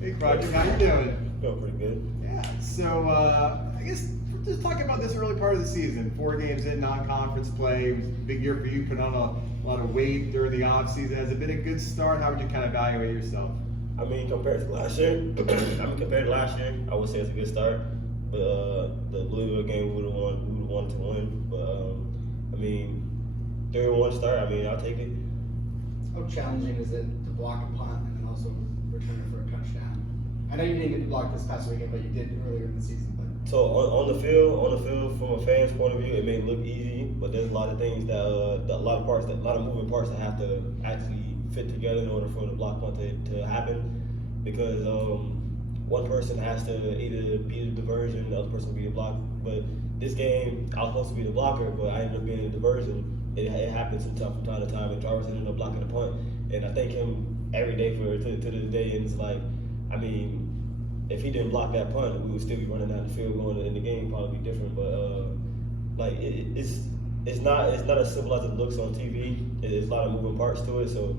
Hey, Quadric, how you doing? Feeling pretty good. Yeah. So I guess we're just talking about this early part of the season. 4 games in non-conference play. It was a big year for you. Put on a lot of weight during the off season. Has it been a good start? How would you kind of evaluate yourself? I mean, compared to last year, I would say it's a good start. But the Louisville game we would have wanted to win. But I mean, 3-1 start. I mean, I'll take it. How challenging is it to block a punt and then also return it for a touchdown? I know you didn't get to block this past weekend, but you did earlier in the season. But So on the field, from a fan's point of view, it may look easy, but there's a lot of things that a lot of moving parts that have to actually fit together in order for the block punt to happen. Because one person has to either be the diversion, the other person will be the block. But this game, I was supposed to be the blocker, but I ended up being the diversion. It happens from time to time, and Jarvis ended up blocking the punt. And I thank him every day to this day. And it's like, I mean, if he didn't block that punt, we would still be running down the field going in the game, probably be different. But it's not as simple as it looks on TV. There's a lot of moving parts to it. So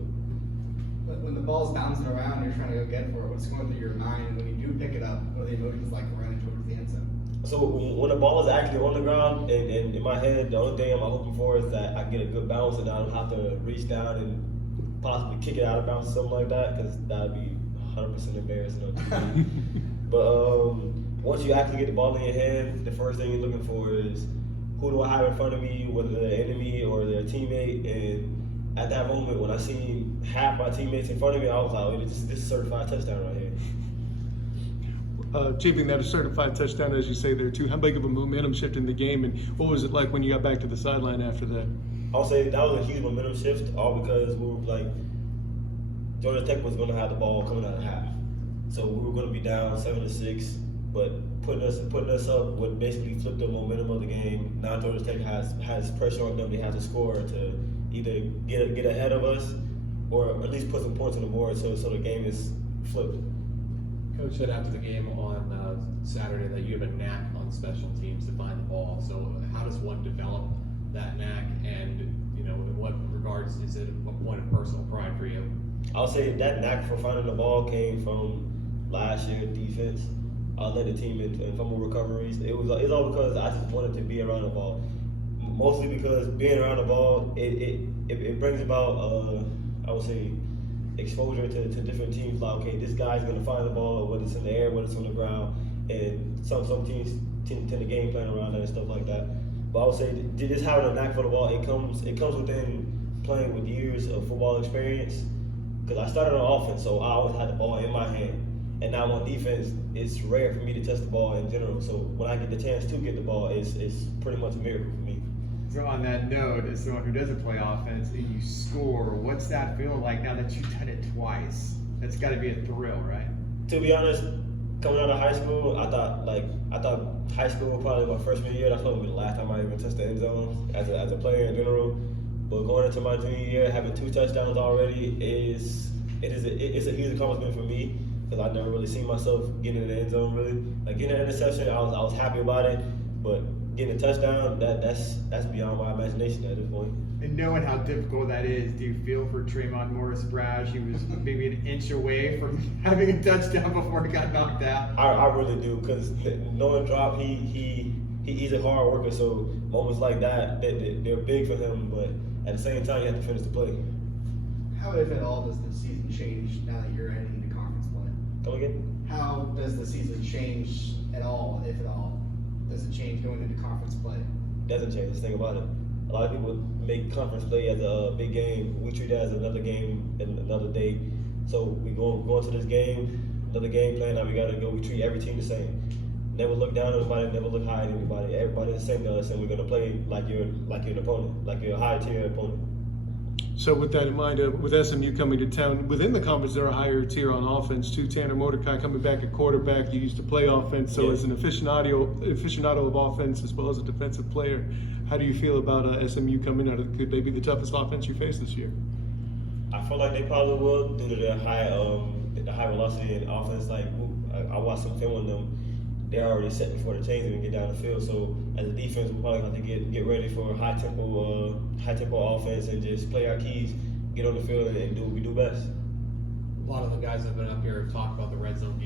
when the ball's bouncing around, you're trying to go get for it. What's going through your mind? And when you do pick it up, what are the emotions like running towards the end zone? So when the ball is actually on the ground, and in my head, the only thing I'm hoping for is that I get a good bounce and I don't have to reach down and possibly kick it out of bounds or something like that, because that would be 100% embarrassing on TV. But once you actually get the ball in your hand, the first thing you're looking for is who do I have in front of me, whether they're an enemy or their teammate. And at that moment, when I seen half my teammates in front of me, I was like, oh, this is a certified touchdown right here. Achieving that a certified touchdown, as you say there too, how big of a momentum shift in the game, and what was it like when you got back to the sideline after that? I'll say that was a huge momentum shift, all because we were like, Georgia Tech was going to have the ball coming out of half. So we were going to be down 7-6, but putting us up would basically flip the momentum of the game. Now Georgia Tech has pressure on them. They have to score to either get ahead of us or at least put some points on the board so the game is flipped. Coach said after the game on Saturday that you have a knack on special teams to find the ball. So how does one develop that knack, and in what regards is it a point of personal pride for you? I'll say that knack for finding the ball came from last year's defense. I led the team in fumble recoveries. It was all because I just wanted to be around the ball. Mostly because being around the ball, it brings about I would say exposure to different teams. Like, okay, this guy's gonna find the ball, whether it's in the air, whether it's on the ground, and some teams tend to game plan around that and stuff like that. But I would say just having a knack for the ball, it comes within playing with years of football experience. Because I started on offense, so I always had the ball in my hand. And now on defense, it's rare for me to touch the ball in general. So when I get the chance to get the ball, it's pretty much a miracle for me. So on that note, as someone who doesn't play offense and you score, what's that feel like now that you've done it twice? That's got to be a thrill, right? To be honest, coming out of high school, I thought high school was probably my freshman year. That's probably the last time I even touched the end zone as a player in general. But going into my junior year, having 2 touchdowns already it's a huge accomplishment for me, because I never really seen myself getting in the end zone really. Like getting an interception, I was happy about it, but getting a touchdown, that's beyond my imagination at this point. And knowing how difficult that is, do you feel for Tremont Morris-Brash? He was maybe an inch away from having a touchdown before he got knocked out. I really do, because knowing Drop, he's a hard worker, so moments like that, they're big for him, but at the same time, you have to finish the play. How, if at all, does the season change now that you're heading into conference play? Come again? How does the season change at all, if at all? Does it change going into conference play? Doesn't change. Just think about it. A lot of people make conference play as a big game. We treat it as another game and another day. So we go into this game, another game plan. Now we gotta go. We treat every team the same. Never look down on anybody. Never look high at anybody. Everybody's the same to us, and we're gonna play like you're an opponent, like you're a high tier opponent. So with that in mind, with SMU coming to town, within the conference they're a higher tier on offense too. Tanner Mordecai coming back at quarterback, you used to play offense, so as an aficionado of offense as well as a defensive player, how do you feel about SMU coming out? Could they be the toughest offense you face this year? I feel like they probably will due to their high velocity in offense. Like I watched some film on them. They're already set before the chains even get down the field. So as a defense, we probably have to get ready for high tempo offense and just play our keys, get on the field and do what we do best. A lot of the guys that have been up here have talked about the red zone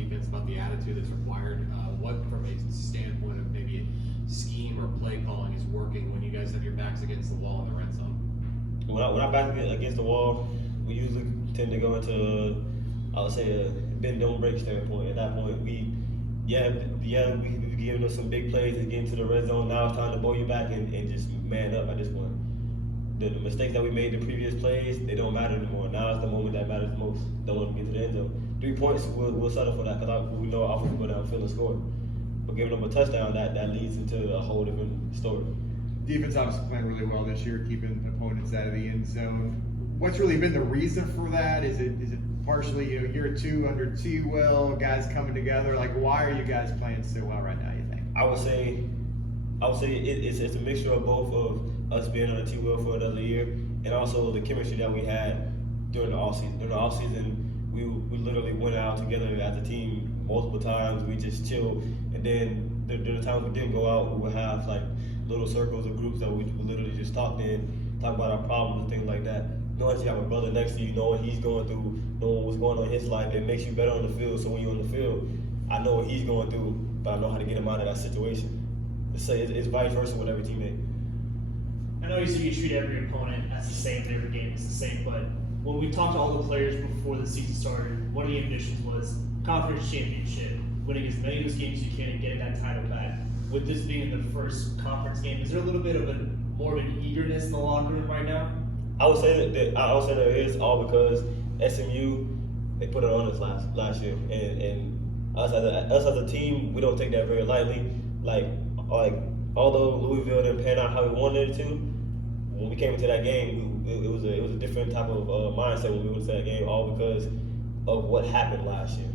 attitude that's required. What, from a standpoint of maybe scheme or play calling, is working when you guys have your backs against the wall in the red zone? When I back against the wall, we usually tend to go into, I would say, a bend don't break standpoint. At that point, we giving us some big plays to get into the red zone. Now it's time to blow you back and just man up at this point. The mistakes that we made the previous plays, they don't matter anymore. Now it's the moment that matters the most. Don't want to get to the end zone. 3 points, we'll settle for that because we know our offense will go downfield and score. But giving them a touchdown, that leads into a whole different story. Defense obviously playing really well this year, keeping opponents out of the end zone. What's really been the reason for that? Is it partially, year 2 under T-Will, guys coming together? Like, why are you guys playing so well right now, you think? I would say it's a mixture of both of us being on the T-Will for another year and also the chemistry that we had during the offseason. During the offseason, we literally went out together as a team multiple times. We just chilled, and then during the times we didn't go out, we would have like little circles of groups that we literally just talk about our problems and things like that. Knowing you have a brother next to you, knowing he's going through, knowing what's going on in his life, it makes you better on the field. So when you're on the field, I know what he's going through, but I know how to get him out of that situation. It's vice versa with every teammate. I know you said you treat every opponent as the same, every game is the same, but when we talked to all the players before the season started, one of the ambitions was conference championship, winning as many of those games as you can and getting that title back. With this being the first conference game, is there a little bit of more of an eagerness in the locker room right now? I would say that there is, all because SMU, they put it on us last year, and us as a team, we don't take that very lightly. Like although Louisville didn't pan out how we wanted it to, when we came into that game, it was a different type of mindset when we went into that game, all because of what happened last year.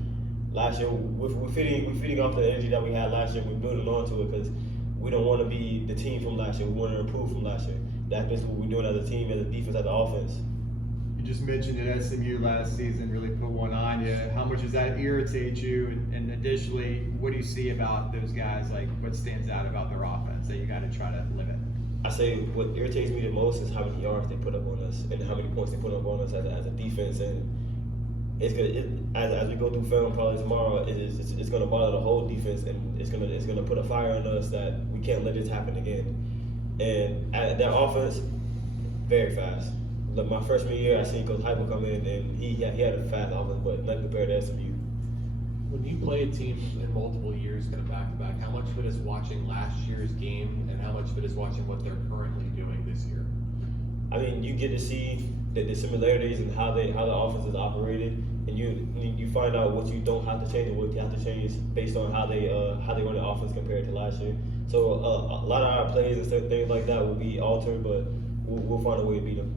Last year, we're feeding off the energy that we had last year. We're building onto it because we don't want to be the team from last year. We want to improve from last year. That's basically what we're doing as a team, as a defense, as an offense. You just mentioned that SMU last season really put one on you. How much does that irritate you? And additionally, what do you see about those guys? Like, what stands out about their offense that you got to try to limit? I say what irritates me the most is how many yards they put up on us and how many points they put up on us as a defense. And it's gonna, as we go through film probably tomorrow, it's gonna bother the whole defense, and it's gonna put a fire on us that we can't let this happen again. And their offense, very fast. Look, my freshman year, I seen Coach Hyper come in, and he had a fast offense, but nothing compared to SMU. When you play a team in multiple years, kind of back to back, how much of it is watching last year's game, and how much of it is watching what they're currently doing this year? I mean, you get to see the similarities and how the offense is operated, and you find out what you don't have to change and what you have to change based on how they run the offense compared to last year. So a lot of our plays and things like that will be altered, but we'll find a way to beat them.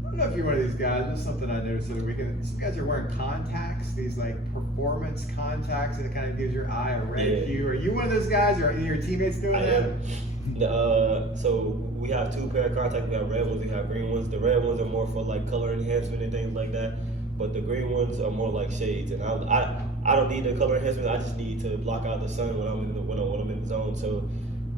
I don't know if you're one of these guys. This is something I noticed over the weekend. Some guys are wearing contacts, these like performance contacts, and it kind of gives your eye a red hue. Are you one of those guys, or are any of your teammates doing that? So we have 2 pair of contacts. We have red ones, we have green ones. The red ones are more for like color enhancement and things like that, but the green ones are more like shades. And I don't need the color enhancement. I just need to block out the sun when I'm in the zone. So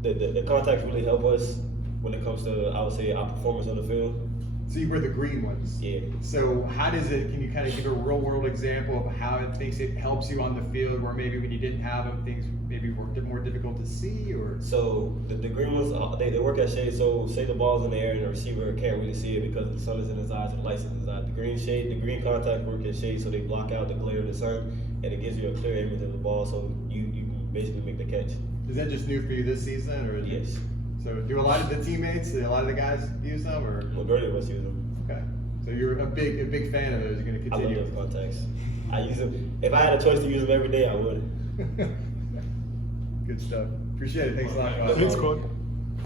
the contacts really help us when it comes to, I would say, our performance on the field. So you wear the green ones. Yeah. So how does it? Can you kind of give a real world example of how it helps you on the field, where maybe when you didn't have them, things maybe were more difficult to see, or? So the green ones, they work as shades. So say the ball's in the air and the receiver can't really see it because the sun is in his eyes and the light's in his eyes. The green contacts work as shades, so they block out the glare of the sun, and it gives you a clear image of the ball, so you can basically make the catch. Is that just new for you this season, or? Yes. So do a lot of the teammates, a lot of the guys use them, or? Majority of us use them. Okay. So you're a big fan of those. You're going to I continue. love those contacts. I use them. If I had a choice to use them every day, I would. Good stuff. Appreciate it. Thanks a lot. Thanks, Quad.